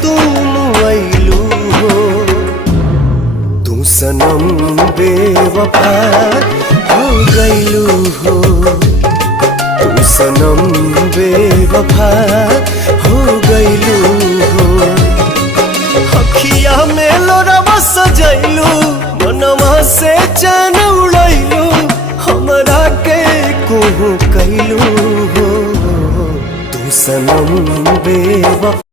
तुम आइलू हो। तू सनम बेवफा हो गइलू हो। तू सनम बेवफा हो गइलू हो। अखिया में लोरवा सजैलू, मनवा से चैन उड़ैलू, हमरा के कुहू कैलू हो। तू सनम बेवफा।